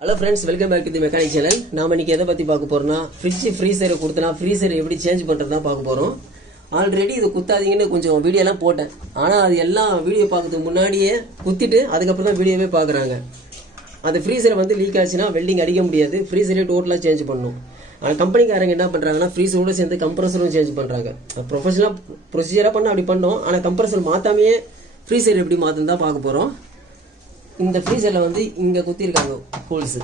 Hello friends, welcome back to the mechanic channel. நாம இன்னைக்கு எதை பத்தி பார்க்க போறோம்னா ஃப்ரிட்ஜ் ஃப்ரீசர் கொடுத்தனா ஃப்ரீசர் எப்படி சேஞ்ச் பண்றதா பார்க்க போறோம். ஆல்ரெடி இது குத்தாதீங்கன்னு கொஞ்சம் வீடியோ எல்லாம் போட்டேன். ஆனா அது எல்லாம் வீடியோ பார்க்கிறதுக்கு முன்னாடியே குத்திட்டு அதுக்கு அப்புறம் தான் வீடியோவே பார்க்கறாங்க. அந்த ஃப்ரீசர் வந்து லீக் ஆச்சுனா வெல்டிங் அடிக்க முடியாது. ஃப்ரீசரே டோட்டலா சேஞ்ச் பண்ணனும். ஆனா கம்பெனிக்காரங்க என்ன பண்றாங்கன்னா ஃப்ரீசரோட சேர்ந்து கம்ப்ரஸரும் சேஞ்ச் பண்றாங்க. ப்ரொபஷனலா ப்ரொசீஜரா பண்ண அப்படி பண்ணோம். ஆனா கம்ப்ரஸர் மாத்தாமையே ஃப்ரீசர் எப்படி மாத்துன்னு தான் பார்க்க போறோம். இந்த ஃப்ரீசர்ல வந்து இங்க குத்தி இருக்காங்க ஹோல்ஸ்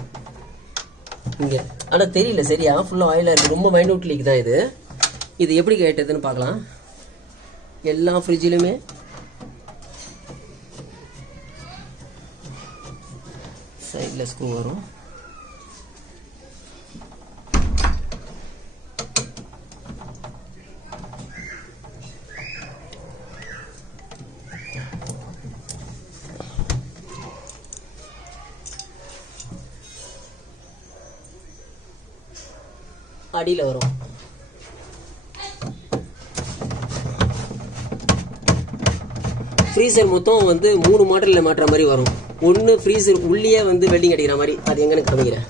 இங்க. ஆனா தெரியல சரியா, ஃபுல்லா ஆயிலா இருக்கு. ரொம்ப மைனூட் லீக் தான் இது. இது எப்படி கேட்டதுன்னு பார்க்கலாம். எல்லா ஃப்ரிட்ஜிலுமே சைடுல ஸ்க்ரூ வரும். அடியில் வரும். ஃப்ரீசர் மொத்தம் வந்து 3 மாடலில் மாட்டுற மாதிரி வரும். ஒன்று ஃப்ரீசர் உள்ளே வந்து வெல்டிங் அடிக்கிற மாதிரி, அது எங்கன்னு காமிக்கிறேன்.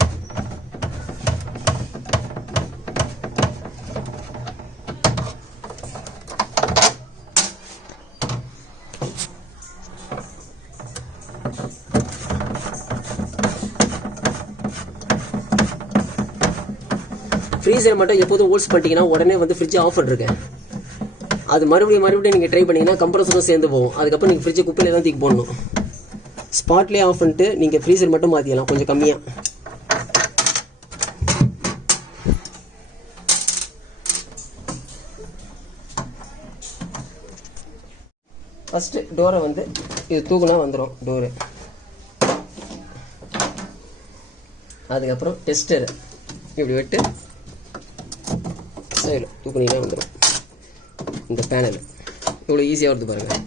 ஃப்ரீசர் மட்டும் எப்போதும் ஹோல்ஸ் பண்ணிட்டீங்கன்னா உடனே வந்து ஃப்ரிட்ஜ் ஆஃப் பண்ணிருக்கேன். அது மறுபடியும் நீங்கள் ட்ரை பண்ணிங்கன்னா கம்ப்ரஸரும் சேர்ந்து போகும். அதுக்கப்புறம் நீங்கள் ஃப்ரிட்ஜை குப்பையில தான் தூக்கி போடணும். ஸ்பாட்லேயே ஆஃப் பண்ணிட்டு நீங்கள் ஃப்ரீசர் மட்டும் மாற்றிக்கலாம் கொஞ்சம் கம்மியாக. ஃபஸ்ட்டு டோரை வந்து இது தூக்குனா வந்துடும் டோரு. அதுக்கப்புறம் டெஸ்டர் இப்படி விட்டு சைடில் தூக்குனீங்கன்னா வந்துடும். இந்த பேனல் இவ்வளோ ஈஸியாக வருது பாருங்கள்.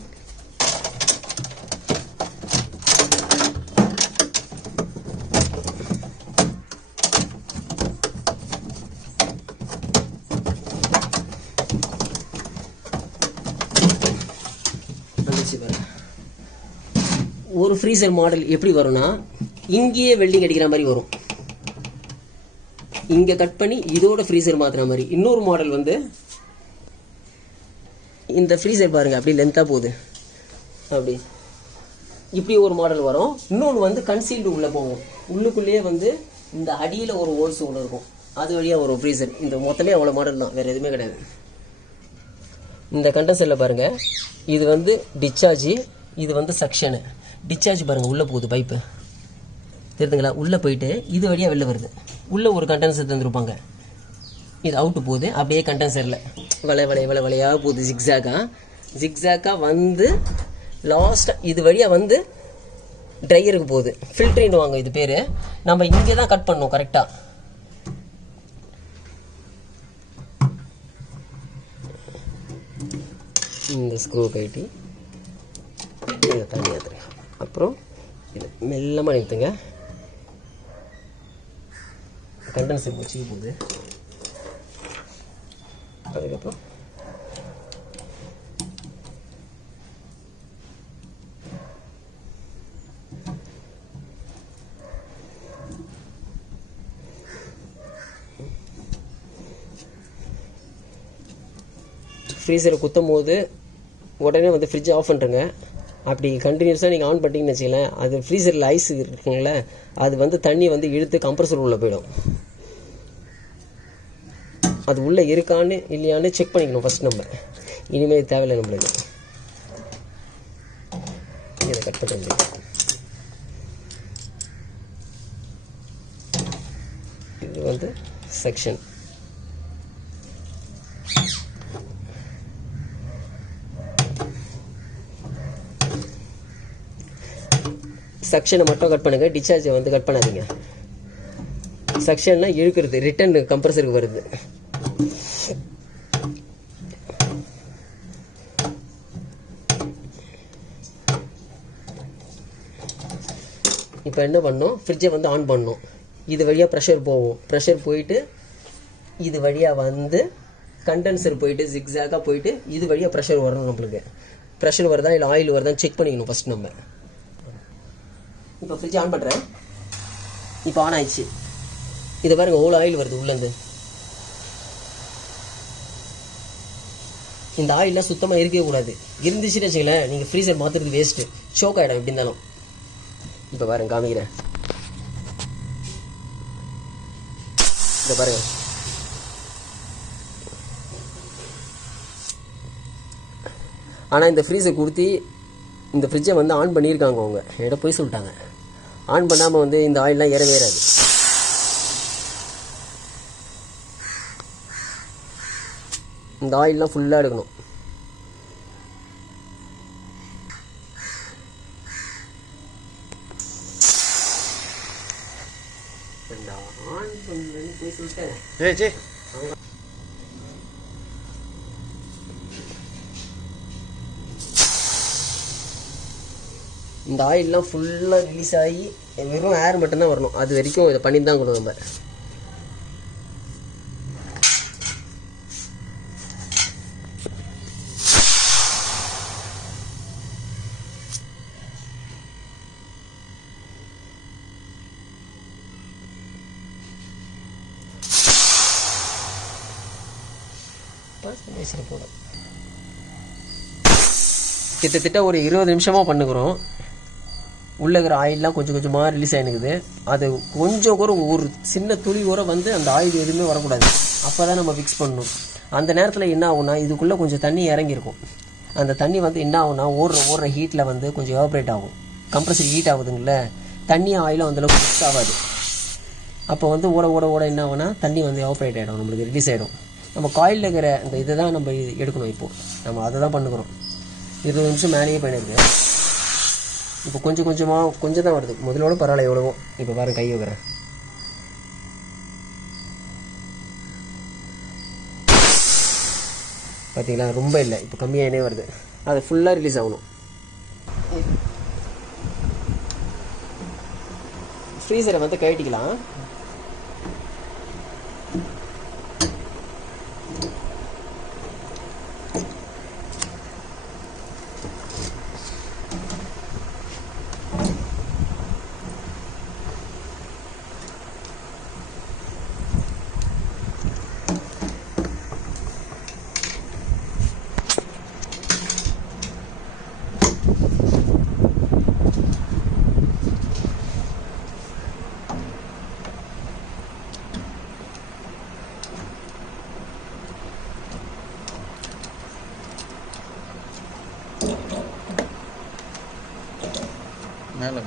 ஒரு ஃப்ரீசர் மாடல் எப்படி வரும்னா இங்கேயே வெல்டிங் அடிக்கிற மாதிரி வரும். இங்க கட் பண்ணி இதோட ஃப்ரீசர் மாத்துற மாதிரி. இன்னொரு மாடல் வந்து இந்த ஃப்ரீசர் பாருங்க அப்படி லென்த்தா போகுது. அப்படி இப்படி ஒரு மாடல் வரும். இன்னொன்று வந்து கன்சீல்டு உள்ள போகும். உள்ளுக்குள்ளேயே வந்து இந்த அடியில் ஒரு ஹோல்ஸ் ஒன்று இருக்கும். அது வழியாக ஒரு ஃப்ரீசர். இந்த மொத்தமே அவ்வளோ மாடல் தான், வேற எதுவுமே கிடையாது. இந்த கண்டென்சரில் பாருங்க, இது வந்து டிஸ்சார்ஜ், இது வந்து சக்ஷனு. டிஸ்சார்ஜ் பாருங்க உள்ள போகுது பைப்பு, தெரியுதுங்களா? உள்ளே போயிட்டு இது வழியாக வெளில வருது. உள்ளே ஒரு கண்டென்சர் தந்துருப்பாங்க, இது அவுட்டு போகுது. அப்படியே கண்டென்சரில் வளையாக போகுது. ஜிக்ஸாக்காக வந்து லாஸ்ட்டாக இது வழியாக வந்து ட்ரையருக்கு போகுது. ஃபில்டரின்னு வாங்க இது பேர். நம்ம இங்கே தான் கட் பண்ணோம் கரெக்டாக. இந்த ஸ்க்ரூ கட்டி இதை தண்ணி ஏற்றுங்க. அப்புறம் இது மெல்லமாக நிறுத்துங்க. கண்டென்சர் வச்சுக்க போகுது. அதுக்கப்புறம் ஃப்ரீசரை குத்தும் போது உடனே வந்து ஃப்ரிட்ஜ் ஆஃப் பண்ணுறங்க. அப்படி கண்டினியூஸாக நீங்கள் ஆன் பண்ணிட்டீங்கன்னு வச்சுக்கலேன், அது ஃப்ரீசரில் ஐஸ் இருக்குங்கள, அது வந்து தண்ணி வந்து இழுத்து கம்ப்ரஸர் உள்ளே போயிடும். அது உள்ளே இருக்கான்னு இல்லையான்னு செக் பண்ணிக்கணும் ஃபஸ்ட். நம்ம இனிமேல் தேவையில்லை நம்மளுக்கு. இதை கட் பண்ண முடியும். இது வந்து செக்ஷன். செக்ஷனை மட்டும் கட் பண்ணுங்க, டிஸ்சார்ஜை வந்து கட் பண்ணாதீங்க. செக்ஷன்னா இழுக்கிறது, ரிட்டர்ன் கம்ப்ரஸருக்கு வருது. இப்போ என்ன பண்ணோம், ஃப்ரிட்ஜை வந்து ஆன் பண்ணோம். இது வழியாக ப்ரெஷர் போகும். ப்ரெஷர் போயிட்டு இது வழியாக வந்து கண்டென்சர் போயிட்டு ஜிக்ஸாக்காக போயிட்டு இது வழியாக ப்ரெஷர் வரணும். நம்மளுக்கு ப்ரெஷர் வருதா இல்லை ஆயில் வருதான்னு செக் பண்ணிக்கணும் ஃபஸ்ட் நம்ம. இப்போ ஃப்ரிட்ஜ் ஆன் பண்ணுறேன். இப்போ ஆன் ஆயிடுச்சு. இதை பாருங்கள், எவ்வளோ ஆயில் வருது உள்ளேருந்து. இந்த ஆயிலெலாம் சுத்தமாக இருக்கவே கூடாது. இருந்துச்சுன்னு வச்சுங்களேன், நீங்கள் ஃப்ரீசர் மாற்றுறது வேஸ்ட்டு, ஷோக் ஆகிடும் எப்படி இருந்தாலும். இப்போ பாருங்க, காமிக்கிறேன். இதை பாருங்க. ஆனால் இந்த ஃப்ரீசர் கொடுத்து இந்த ஃப்ரிட்ஜை வந்து ஆன் பண்ணியிருக்காங்க அவங்க, என்கிட்ட போய் சொல்லிட்டாங்க. ஆன் பண்ணாமல் வந்து இந்த ஆயிலெலாம் ஏறவே ஏறாது. இந்த ஆயிலெலாம் ஃபுல்லாக எடுக்கணும். ஆன் பண்ணு போய் சொல்லிட்டேன். இந்த ஆயிலெலாம் ஃபுல்லாக ரிலீஸ் ஆகி வெறும் ஏர் மட்டும்தான் வரணும். அது வரைக்கும் இதை பண்ணி தான் கொண்டு நம்ம. கிட்டத்தட்ட ஒரு 20 நிமிஷமாக பண்ணுக்கிறோம். உள்ளே இருக்கிற ஆயிலெலாம் கொஞ்சம் கொஞ்சமாக ரிலீஸ் ஆகினுக்குது. அது கொஞ்சம் கூட ஒரு சின்ன துளி கூட வந்து அந்த ஆயில் எதுவுமே வரக்கூடாது. அப்போ தான் நம்ம மிக்ஸ் பண்ணணும். அந்த நேரத்தில் என்ன ஆகும்னா, இதுக்குள்ளே கொஞ்சம் தண்ணி இறங்கியிருக்கும். அந்த தண்ணி வந்து என்ன ஆகும்னா, ஓடுற ஹீட்டில் வந்து கொஞ்சம் எவாப்ரேட் ஆகும். கம்ப்ரஸர் ஹீட் ஆகுதுங்கள, தண்ணியும் ஆயிலும் அந்தளவுக்கு மிக்ஸ் ஆகாது. அப்போ வந்து ஓட ஓட ஓட என்ன ஆகும்னா, தண்ணி வந்து எவாப்ரேட் ஆகிடும், நம்மளுக்கு ரிலீஸ் ஆகிடும். நம்ம காயிலில் இருக்கிற அந்த இதை தான் நம்ம எடுக்கணும். இப்போது நம்ம அதை தான் பண்ணுக்கிறோம். 20 நிமிஷம் மேலேயே பண்ணியிருக்கு. இப்போ கொஞ்சம் கொஞ்சமாக கொஞ்சம் தான் வருது. முதலோட பரவாயில்ல எவ்வளவோ. இப்போ பாருங்க, கை வைக்கிறேன். பார்த்தீங்களா, ரொம்ப இல்லை, இப்போ கம்மியாகினே வருது. அது ஃபுல்லாக ரிலீஸ் ஆகணும். ஃப்ரீசரை வந்து கழட்டிக்கலாம். மேலே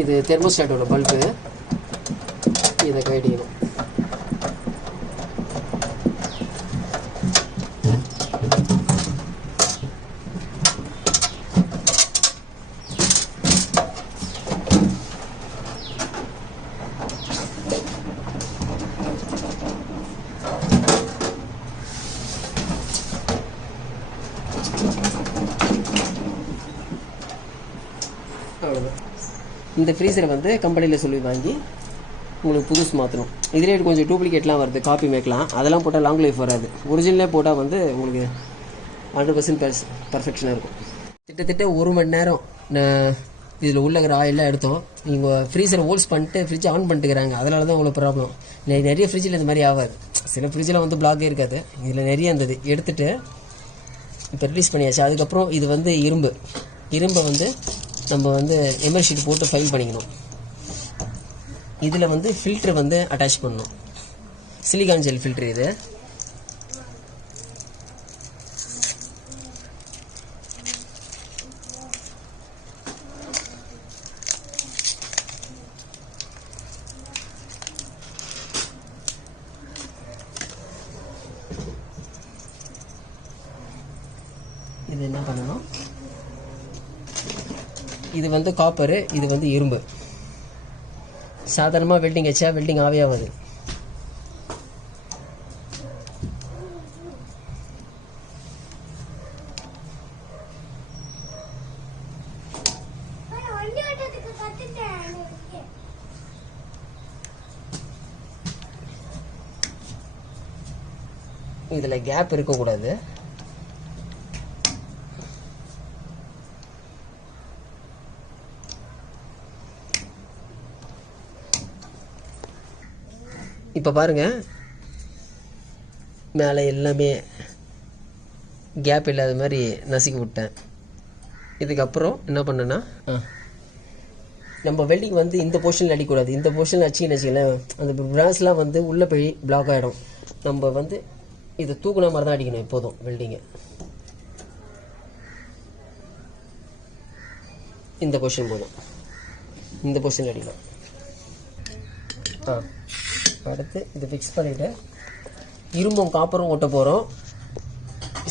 இது தெர்மோஸ்டாட்டோட பல்பு. இதை கழட்டிக்கணும். அவ்வளோதான். இந்த ஃப்ரீசரை வந்து கம்பெனியில் சொல்லி வாங்கி உங்களுக்கு புதுசு மாற்றணும். இதிலே கொஞ்சம் டூப்ளிகேட்லாம் வருது, காப்பி மேக்லாம். அதெல்லாம் போட்டால் லாங் லைஃப் வராது. ஒரிஜினலே போட்டால் வந்து உங்களுக்கு 100% பர்ஃபெக்ஷனாக இருக்கும். கிட்டத்தட்ட 1 மணி நேரம் இதில் உள்ளகிற ஆயிலெலாம் எடுத்தோம். நீங்கள் ஃப்ரீசரை ஹோல்ஸ் பண்ணிட்டு ஃப்ரிட்ஜை ஆன் பண்ணிட்டுக்கிறாங்க. அதனால தான் உங்களுக்கு ப்ராப்ளம். நிறைய ஃப்ரிட்ஜில் இந்த மாதிரி ஆகாது. சில ஃப்ரிட்ஜில் வந்து பிளாக்கே இருக்காது. இதில் நிறைய இருந்தது. எடுத்துகிட்டு இப்போ ரிலீஸ் பண்ணியாச்சு. அதுக்கப்புறம் இது வந்து இரும்பை வந்து நம்ம வந்து எம்எல் ஷீட் போட்டு ஃபைல் பண்ணிக்கணும். இதில் வந்து ஃபில்ட்ரு வந்து அட்டாச் பண்ணணும். சிலிகான் ஜெல் ஃபில்ட்ரு இது. இது என்ன பண்ணணும், இது வந்து காப்பரு, இது வந்து இரும்பு. சாதாரணமாக வெல்டிங் வச்சா வெல்டிங் ஆகவே ஆகாது. இதில் கேப் இருக்கக்கூடாது. இப்போ பாருங்கள், மேலே எல்லாமே கேப் இல்லாத மாதிரி நசுக்கி விட்டேன். இதுக்கப்புறம் என்ன பண்ணேன்னா, நம்ம வெல்டிங் வந்து இந்த பொசிஷனில் அடிக்கக்கூடாது. இந்த பொசிஷனில் அடிச்சிங்கன்னு வச்சுக்கலேன், அந்த பிரான்ச்லாம் வந்து உள்ளே போய் பிளாக் ஆகிடும். நம்ம வந்து இதை தூக்குன மாதிரி தான் அடிக்கணும் எப்போதும் வெல்டிங்கை. இந்த பொசிஷன் போதும், இந்த பொசிஷனில் அடிக்கலாம். அடுத்து இதை ஃபிக்ஸ் பண்ணிவிட்டு இரும்பும் காப்பரும் ஒட்ட போகிறோம்.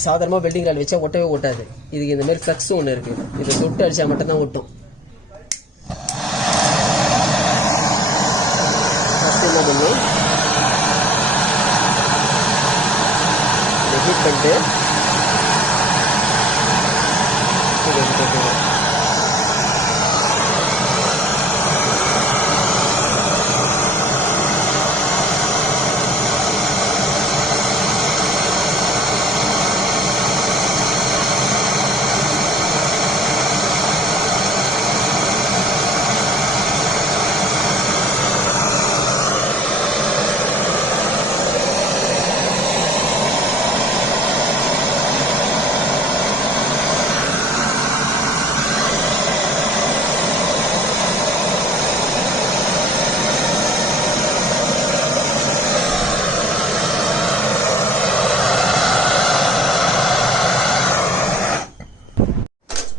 சாதாரணமாக வெல்டிங் ரால் வச்சா ஒட்டவே ஒட்டாது. இதுக்கு இந்த மாதிரி ஃப்ளக்ஸும் ஒன்று இருக்குது. இதை தொட்டு அடித்தா மட்டும்தான் ஒட்டும். ஃபஸ்ட்டு என்ன பண்ணி இதை ஹீட் பண்ணிட்டு இதை எடுத்து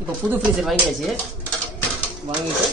இப்போ புது ஃப்ரீசர் வாங்கியாச்சு. வாங்கிட்டு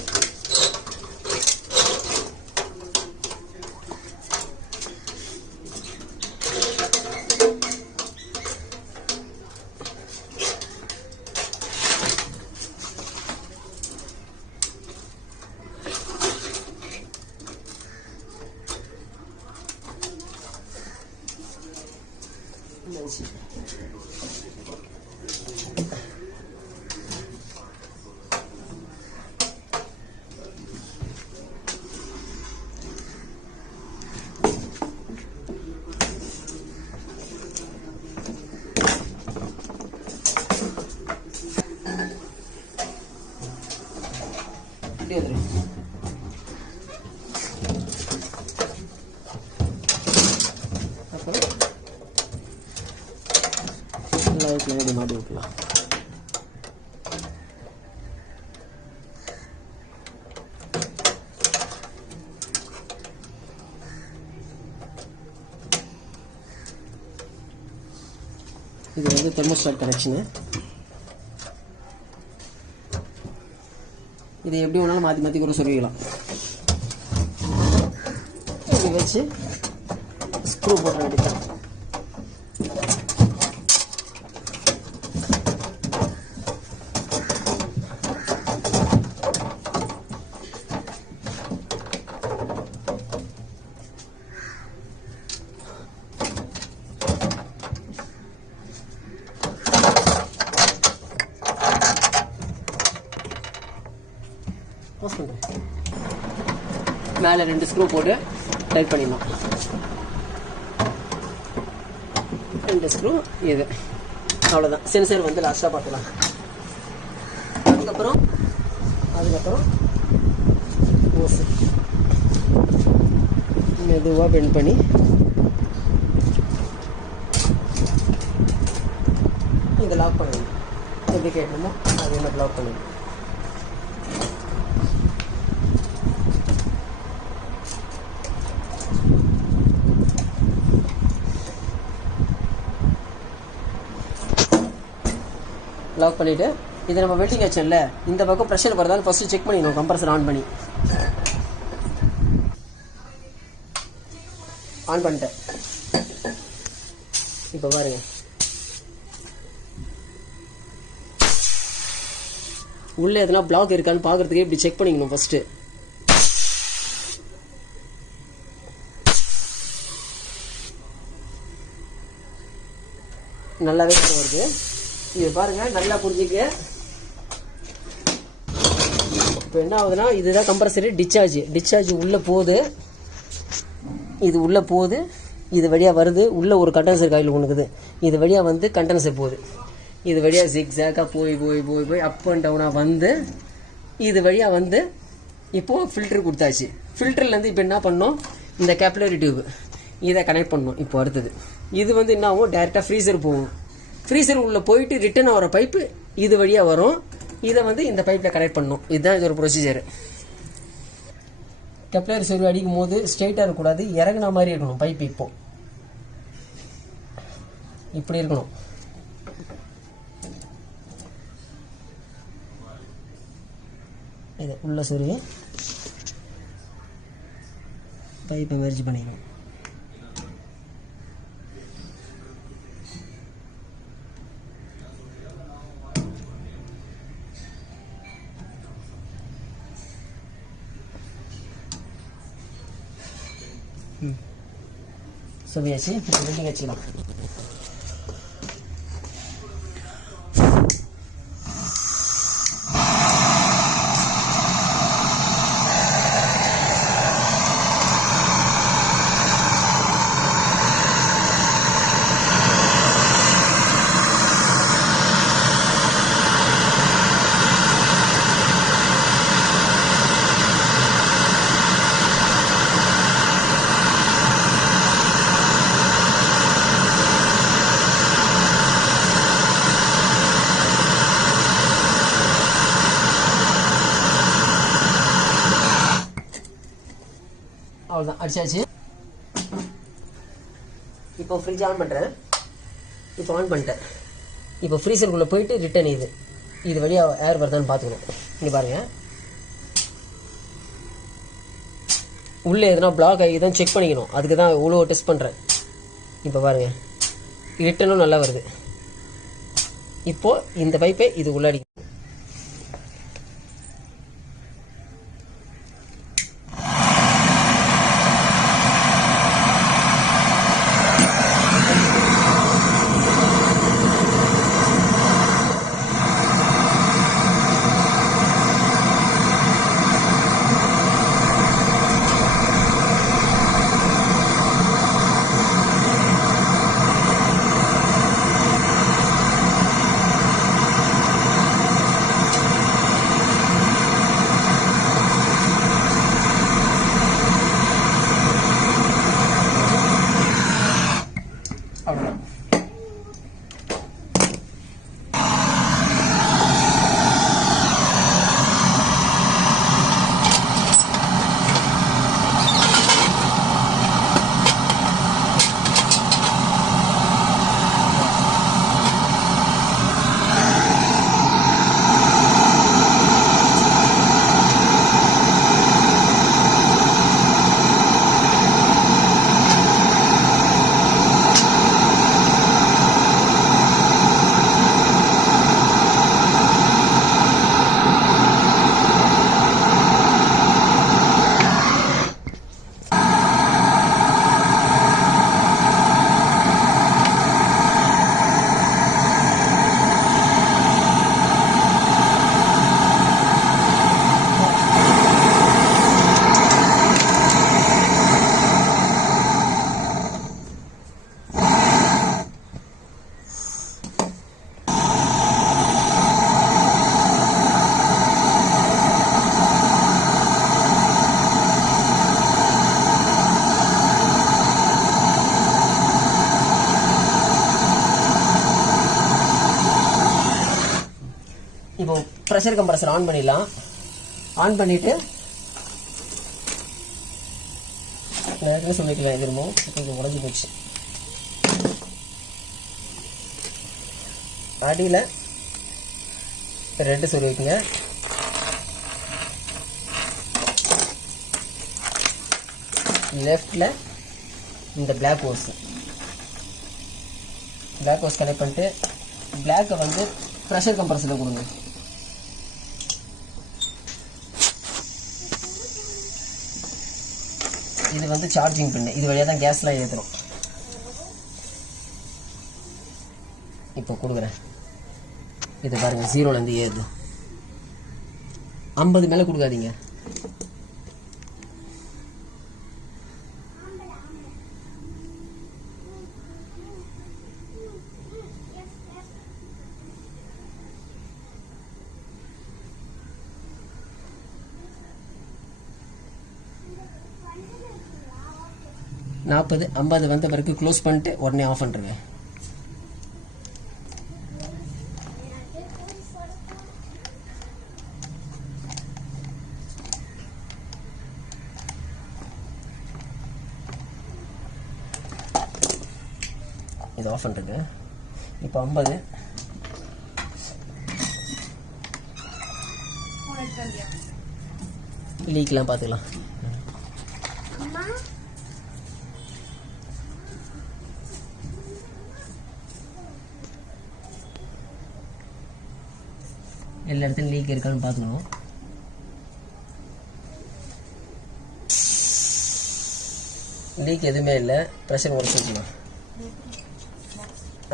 அப்புறம் எல்லாரும் பின்னாடி மாட்டி விட்டுலாம். இது வந்து தெர்மோஸ்டாட் கனெக்ஷனு. இதை எப்படி வேணாலும் மாற்றி மாற்றி கூட சொல்லிக்கலாம். இது வச்சு ஸ்க்ரூ போட்ட வேண்டியதான். மேலே 2 ஸ்க்ரூ போட்டு டைட் பண்ணிடலாம். 2 ஸ்க்ரூ இது அவ்வளோதான். சென்சர் வந்து லாஸ்ட்டாக பார்த்துக்கலாம். அதுக்கப்புறம் ஓசு மெதுவாக பெண்ட் பண்ணி இதை லாக் பண்ணணும். எப்படி கேட்கணுமோ அது என்ன லாக் பண்ணணும். லாக் பண்ணிவிட்டு இதை நம்ம வெல்டிங் வச்சோம்ல, இந்த பக்கம் ப்ரெஷர் வருதான்னு ஃபஸ்ட்டு செக் பண்ணிடணும். கம்ப்ரஸர் ஆன் பண்ணிட்டேன். இப்போ பாருங்க, உள்ளே எதனா பிளாக் இருக்கான்னு பார்க்குறதுக்கே இப்படி செக் பண்ணிக்கணும் ஃபஸ்ட்டு. நல்லாவே வருது. இது பாருங்கள், நல்லா புரிஞ்சுக்க. இப்போ என்ன ஆகுதுன்னா, இதுதான் கம்ப்ரஸரு டிஸ்சார்ஜ் உள்ளே போகுது. இது உள்ளே போகுது, இது வழியாக வருது. உள்ளே ஒரு கண்டென்சர் காயில் ஒன்றுக்குது. இது வழியாக வந்து கண்டென்சர் போகுது. இது வழியாக ஜிக்ஸாக்காக போய் அப் அண்ட் டவுனாக வந்து இது வழியாக வந்து இப்போது ஃபில்ட்ரு கொடுத்தாச்சு. ஃபில்டர்லேருந்து இப்போ என்ன பண்ணோம், இந்த கேப்லரி டியூப் இதை கனெக்ட் பண்ணோம். இப்போ அடுத்தது இது வந்து என்ன ஆகும், டேரெக்டாக ஃப்ரீசர் போகும். ஃப்ரீசர் உள்ளே போயிட்டு ரிட்டர்ன் ஆகிற பைப்பு இது வழியாக வரும். இதை வந்து இந்த பைப்பில் கனெக்ட் பண்ணணும். இதுதான் இது ஒரு ப்ரொசீஜர். கேப்லரி சொருவி அடிக்கும் போது ஸ்ட்ரெயிட்டாக இருக்கக்கூடாது, இறங்குன மாதிரி இருக்கணும் பைப்பு. இப்படி இருக்கணும். இது உள்ள சொருவி பைப்பை மெர்ஜ் பண்ணிக்கணும். சொருவியாச்சு. வெல்டிங் வச்சுக்கலாம். அவ்வளோதான், அடிச்சாச்சு. இப்போ ஃப்ரிட்ஜ் ஆன் பண்ணுறேன். இப்போ ஆன் பண்ணிட்டேன். இப்போ ஃப்ரீசருக்குள்ளே போயிட்டு ரிட்டன் இது வழியாக ஏர் வருதான்னு பார்த்துக்கணும். இங்கே பாருங்கள், உள்ளே எதுனா பிளாக் ஆகி தான் செக் பண்ணிக்கணும். அதுக்கு தான் இவ்வளோ டெஸ்ட் பண்ணுறேன். இப்போ பாருங்கள், ரிட்டனும் நல்லா வருது. இப்போது இந்த பைப்பை இது உள்ளாடி அவ்வளோதான். இப்போ ப்ரெஷர் கம்ப்ரஸர் ஆன் பண்ணிடலாம். ஆன் பண்ணிவிட்டு நேரத்தில் சொல்லிக்கலாம். இது ரொம்ப கொஞ்சம் உடஞ்சி போச்சு. அடியில் ரெட்டு சொருவி வைக்குங்க. லெஃப்டில் இந்த பிளாக் ஹோஸ் கனெக்ட் பண்ணிட்டு பிளாக்கை வந்து ப்ரெஷர் கம்ப்ரஸரில் கொடுங்க. இது வந்து சார்ஜிங் பின்னு. இது வழியாக தான் கேஸ்லாம் ஏற்றுறோம். இப்போ கொடுக்குறேன். இது பாருங்கள், 0லேருந்து ஏறுது. 50 மேலே கொடுக்காதீங்க. நாற்பது 50 வந்த பிறகு க்ளோஸ் பண்ணிட்டு உடனே ஆஃப் பண்ணுறேங்க. இது ஆஃப் பண்ணுறது. இப்போ 50 லீக்லாம் பார்த்துக்கலாம். எல்லா இடத்துலையும் லீக் இருக்கான்னு பார்த்துக்கணும். லீக் எதுவுமே இல்லை, ப்ரெஷர் ஒர்க் வச்சுக்கலாம்.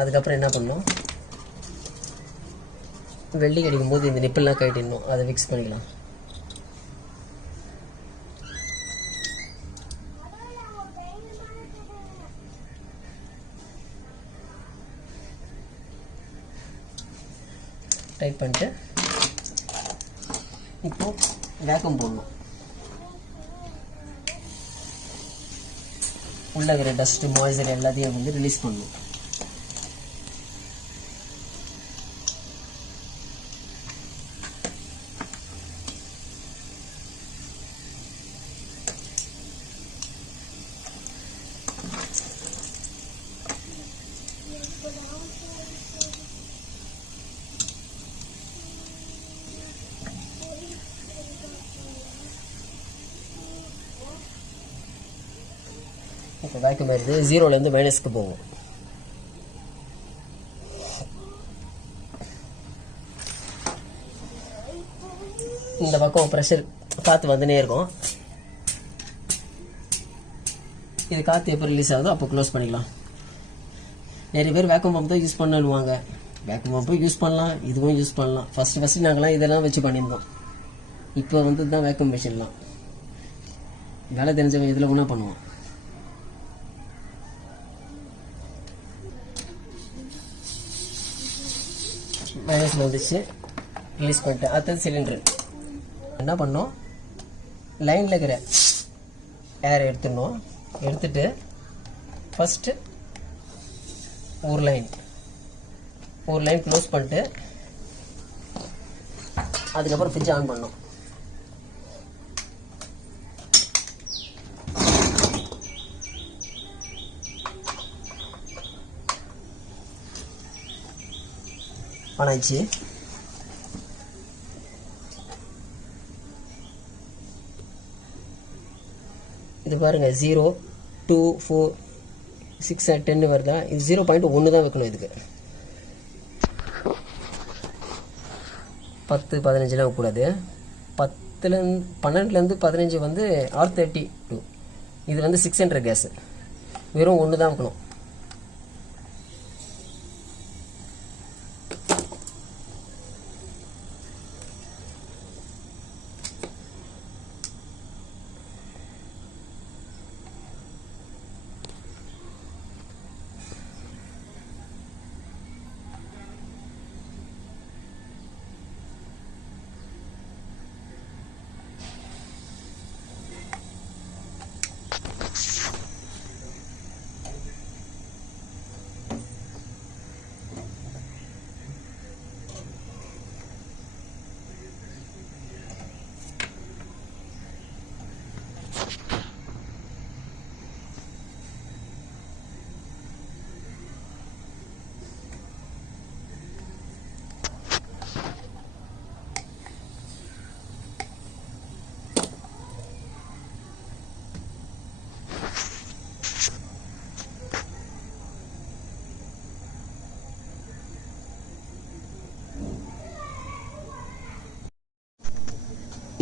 அதுக்கப்புறம் என்ன பண்ணணும், வெல்டிங் அடிக்கும் போது இந்த நிப்பெல்லாம் கட்டிடணும், அதை ஃபிக்ஸ் பண்ணிக்கலாம். டைட் பண்ணிட்டு இப்போ வேக்கம் போடணும். உள்ள இருக்கிற டஸ்ட்டு மாய்ஸ்சர் எல்லாத்தையும் வந்து ரிலீஸ் பண்ணணும். இப்போ வேக்கம் வருது, 0லேருந்து மைனஸ்க்கு போகும். இந்த பக்கம் ப்ரெஷர் காற்று வந்துனே இருக்கும். இது காற்று எப்போ ரிலீஸ் ஆகுதோ அப்போ க்ளோஸ் பண்ணிக்கலாம். நிறைய பேர் வேக்கம் பம்ப் தான் யூஸ் பண்ணுவாங்க. வேக்கம் பம்பும் யூஸ் பண்ணலாம், இதுவும் யூஸ் பண்ணலாம். ஃபஸ்ட்டு நாங்களாம் இதெல்லாம் வச்சு பண்ணியிருந்தோம். இப்போ வந்து தான் வேக்கம் மிஷின்லாம். வேலை தெரிஞ்சவங்க இதில் ஒன்றா பண்ணுவோம். மைனஸில் வந்துச்சு, ரிலீஸ் பண்ணிட்டேன். அடுத்தது சிலிண்டரு என்ன பண்ணோம், லைனில் இருக்கிற ஏர் எடுத்துடணும். எடுத்துட்டு ஃபஸ்ட்டு ஒரு லைன் க்ளோஸ் பண்ணிட்டு அதுக்கப்புறம் ஃப்ரிட்ஜ் ஆன் பண்ணோம். ஆன் ஆயிடுச்சு. இது பாருங்கள், 0, 2, 4, 6, 10 வருதா. இது 0.1 தான் வைக்கணும். இதுக்கு 10, 15 வைக்கக்கூடாது. 12லேருந்து 15 வந்து R32. இது வந்து 600 கேஸு. வெறும் 1 தான் வைக்கணும்.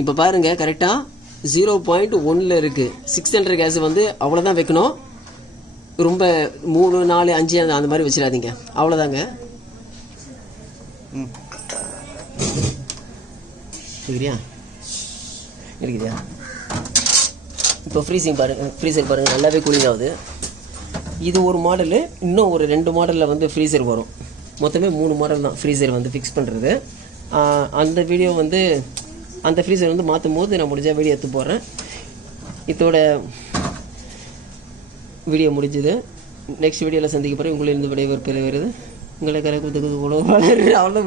இப்போ பாருங்கள், கரெக்டாக 0.1 இருக்குது. 600 கேஸ் வந்து அவ்வளோதான் வைக்கணும். ரொம்ப 3, 4, 5 அந்த மாதிரி வச்சிடாதீங்க. அவ்வளோதாங்க. ம். சரியா இருக்குதா? இப்போ ஃப்ரீசர் பாருங்கள் நல்லாவே கூலிங் ஆகுது. இது ஒரு மாடலு. இன்னும் ஒரு 2 மாடலில் வந்து ஃப்ரீசர் வரும். மொத்தமே 3 மாடல் தான் ஃப்ரீசர் வந்து ஃபிக்ஸ் பண்ணுறது. அந்த வீடியோ வந்து அந்த ஃப்ரீசர் வந்து மாற்றும் போது நான் முடிஞ்சால் வீடியோ எடுத்து போடுறேன். இதோட வீடியோ முடிஞ்சுது. நெக்ஸ்ட் வீடியோவில் சந்திக்க போகிறேன். உங்களிருந்து விடைபெறுவது உங்களை கரை குத்துக்கு கூட அவ்வளோ